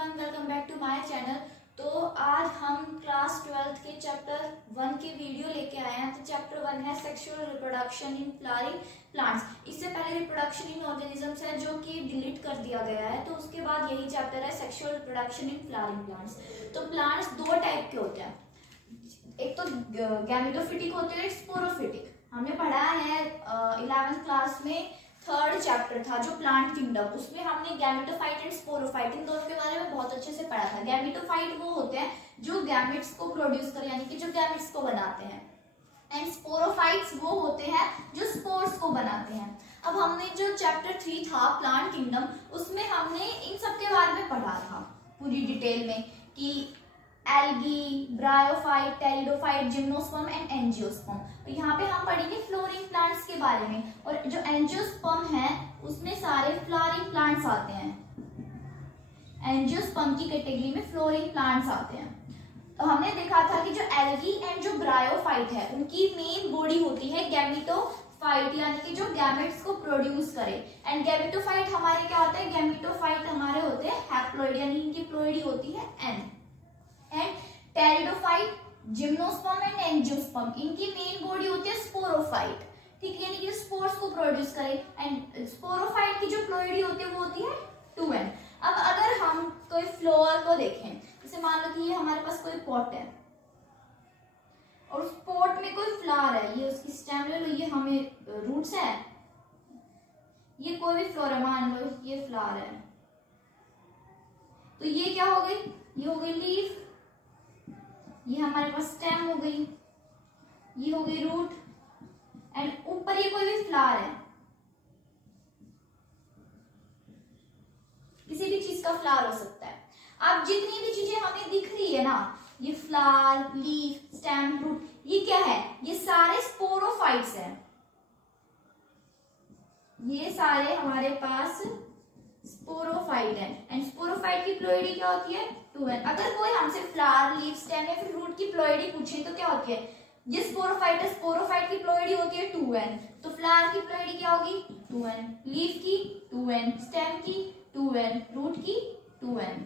Welcome back to my channel. तो आज हम क्लास 12th के चैप्टर 1 के वीडियो लेके आए हैं। तो चैप्टर 1 है sexual reproduction in flowering plants. इससे पहले रिप्रोडक्शन इन ऑर्गेनिजम्स है जो कि डिलीट कर दिया गया है। तो उसके बाद यही चैप्टर है sexual reproduction in flowering plants. तो प्लांट्स दो टाइप के होते हैं, एक तो गैमेटोफिटिक होते हैं, एक स्पोरोफिटिक। हमने पढ़ा है 11th क्लास में थर्ड चैप्टर था जो प्लांट किंगडम, उसमें हमने गैमेटोफाइट एंड स्पोरोफाइट इन दोनों के बारे में बहुत अच्छे से पढ़ा था। गैमेटोफाइट वो होते हैं जो गैमेट्स को प्रोड्यूस कर यानी कि जो गैमेट्स को बनाते हैं, एंड स्पोरोफाइट्स वो होते हैं जो स्पोर्स को बनाते हैं। अब हमने जो चैप्टर 3 था प्लांट किंगडम, उसमें हमने इन सब के बारे में पढ़ा था पूरी डिटेल में कि algae, bryophyte, pteridophyte, gymnosperm and angiosperm. यहाँ पे हम पढ़ेंगे फ्लोरिंग प्लांट्स के बारे में, और जो एंजियोस्पर्म है उसमें सारे फ्लावरिंग प्लांट्स आते हैं। एंजियोस्पर्म की कैटेगरी में फ्लोरिंग प्लांट्स आते हैं। तो हमने देखा था कि जो एल्गी एंड जो ब्रायोफाइट है उनकी मेन बॉडी होती है गैमेटोफाइट, यानी कि जो गैमेट्स को प्रोड्यूस करे। एंड गैमेटोफाइट हमारे क्या होते हैं, गैमेटोफाइट हमारे होते हैं हैप्लॉइड, यानी इनकी प्लॉइडी होती है n. And pteridophyte, gymnosperm and angiosperm इनकी मेन बॉडी होती है स्पोरोफाइट, ठीक है, यानी कि स्पोर्स को प्रोड्यूस करे। एंड स्पोरोफाइट की जो प्लॉइडी होती है वो होती है 2n। अब अगर हम कोई फ्लावर को देखें, जैसे मान लो कि ये हमारे पास कोई पॉट है और उस पॉट में कोई फ्लावर है, ये उसकी स्टेम ले लो, ये हमें रूट्स है, ये कोई भी फ्लावर है, मान लो ये फ्लावर है, तो ये क्या हो गई, ये हो गई लीफ, ये हमारे पास स्टेम हो गई, ये हो गई रूट, एंड ऊपर ये कोई भी फ्लावर है, किसी भी चीज का फ्लावर हो सकता है। अब जितनी भी चीजें हमें दिख रही है ना, ये फ्लावर, लीफ, स्टेम, रूट, ये क्या है, ये सारे स्पोरोफाइट्स हैं। ये सारे हमारे पास स्पोरोफाइट है। एंड स्पोरोफाइट की प्लॉइडी क्या होती है 2n। अगर कोई हमसे फ्लावर, लीफ, स्टेम या फिर रूट की प्लॉइडी पूछे तो क्या होती है, ये स्पोरोफाइट है, स्पोरोफाइट की प्लॉइडी होती है 2n, तो फ्लावर की प्लॉइडी क्या होगी 2n, लीफ की 2n, स्टेम की 2n, रूट की 2n,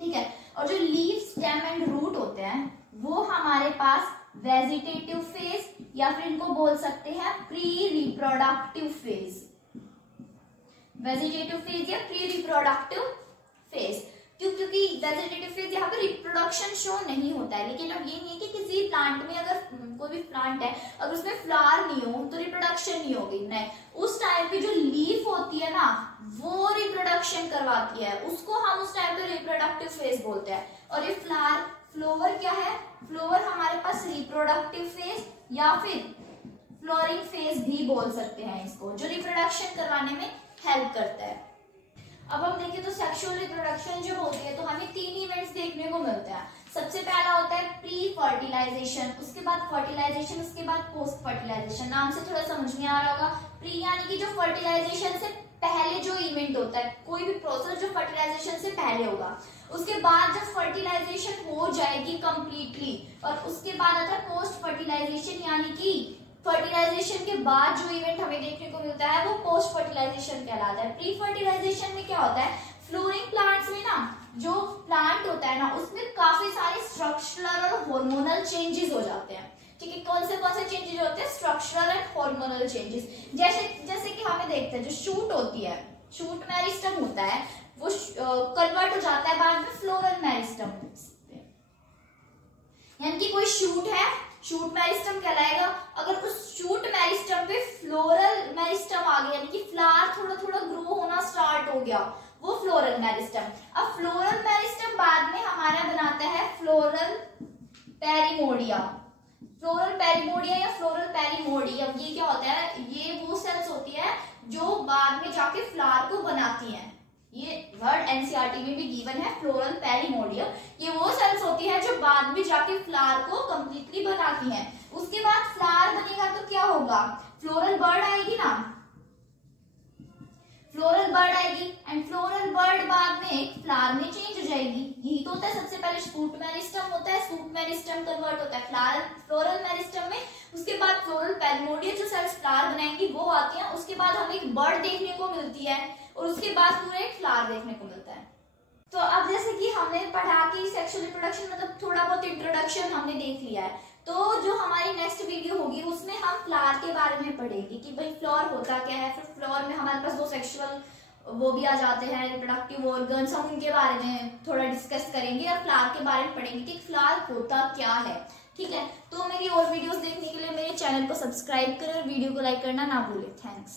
ठीक है। और जो लीफ, स्टेम एंड रूट होते हैं वो हमारे पास वेजिटेटिव फेज या फिर इनको बोल सकते हैं pre reproductive phase, vegetative phase या प्री रिप्रोडक्टिव फेज। क्योंकि वेजिटेटिव फेज यहाँ पे रिप्रोडक्शन शो नहीं होता है, लेकिन अब ये नहीं है कि किसी प्लांट में अगर कोई भी प्लांट है अगर उसमें फ्लावर नहीं हो तो रिप्रोडक्शन नहीं होगी, नहीं, उस टाइम पे जो लीफ होती है ना वो रिप्रोडक्शन करवाती है, उसको हम उस टाइम पे रिप्रोडक्टिव फेज बोलते हैं। और ये फ्लावर क्या है, फ्लावर हमारे पास रिप्रोडक्टिव फेज या फिर फ्लोरिंग फेज भी बोल सकते हैं इसको, जो रिप्रोडक्शन करवाने में हेल्प करता है। अब हम देखें तो सेक्सुअल रिप्रोडक्शन जो होती है तो हमें 3 इवेंट्स देखने को मिलते हैं। सबसे पहला होता है प्री फर्टिलाइजेशन, उसके बाद फर्टिलाइजेशन, उसके बाद पोस्ट फर्टिलाइजेशन। नाम से थोड़ा समझ में आ रहा होगा, प्री यानी कि जो फर्टिलाइजेशन से पहले जो इवेंट होता है, कोई भी प्रोसेस जो फर्टिलाइजेशन से पहले होगा, उसके बाद जब फर्टिलाइजेशन हो जाएगी कंप्लीटली, और उसके बाद आता है पोस्ट फर्टिलाइजेशन, यानी कि फर्टिलाइजेशन के बाद जो इवेंट हमें देखने को मिलता है वो पोस्ट फर्टिलाइजेशन कहलाता है। प्री फर्टिलाइजेशन में क्या होता है, फ्लोरिंग प्लांट्स में ना जो प्लांट होता है ना उसमें काफी सारे स्ट्रक्चरल और हार्मोनल चेंजेस हो जाते हैं, ठीक है। कौन से चेंजेस होते हैं, स्ट्रक्चरल एंड हार्मोनल चेंजेस। जैसे कि हमें देखते हैं जो शूट होती है, शूट मेरिस्टम होता है, वो कन्वर्ट हो जाता है बाद में फ्लोरल मेरिस्टम, यानी कि कोई शूट है, शूट मेरिस्टम कहलाएगा। अगर उस शूट मेरिस्टम पे फ्लोरल मेरिस्टम आ गया, यानी कि फ्लावर थोड़ा थोड़ा ग्रो होना स्टार्ट हो गया, वो फ्लोरल मेरिस्टम। अब फ्लोरल मेरिस्टम बाद में हमारा बनाता है फ्लोरल पेरिमोडिया, फ्लोरल पेरिमोडिया या फ्लोरल पेरिमोडिया। ये क्या होता है, ये वो सेल्स होती है जो बाद में जाके फ्लावर को बनाती हैं। ये वर्ड एनसीईआरटी में भी गिवन है, फ्लोरल पेरिमोडियम। ये वो सेल्स होती है जो बाद में जाके फ्लावर को कंप्लीटली बनाती हैं। उसके बाद फ्लावर बनेगा तो क्या होगा, फ्लोरल बर्ड आएगी ना, फ्लोरल बर्ड आएगी, एंड फ्लोरल बर्ड बाद में फ्लावर में चेंज हो जाएगी। यही तो होता है, सबसे पहले शूट मेरिस्टम होता है, शूट मेरिस्टम कन्वर्ट होता है फ्लोरल मेरिस्टम में, उसके बाद फ्लोरल पेरिमोडियम जो सेल्स फ्लावर बनाएंगी वो आती हैं, उसके बाद हमें एक बर्ड देखने को मिलती है, और उसके बाद पूरा एक फ्लावर देखने को मिलता है। तो अब सेक्सुअल रिप्रोडक्शन मतलब थोड़ा बहुत इंट्रोडक्शन हमने देख लिया है। तो जो हमारी नेक्स्ट वीडियो होगी उसमें हम फ्लावर के बारे में पढ़ेंगे कि भाई फ्लावर होता क्या है। फिर फ्लावर में हमारे पास 2 सेक्सुअल वो भी आ जाते हैं, रिप्रोडक्टिव ऑर्गन्स, हम उनके बारे में थोड़ा डिस्कस करेंगे और फ्लावर के बारे में पढ़ेंगे कि फ्लावर होता क्या है। ठीक है, तो मेरी और वीडियोस देखने के लिए मेरे चैनल को सब्सक्राइब करें और वीडियो को लाइक करना ना भूलें। थैंक्स।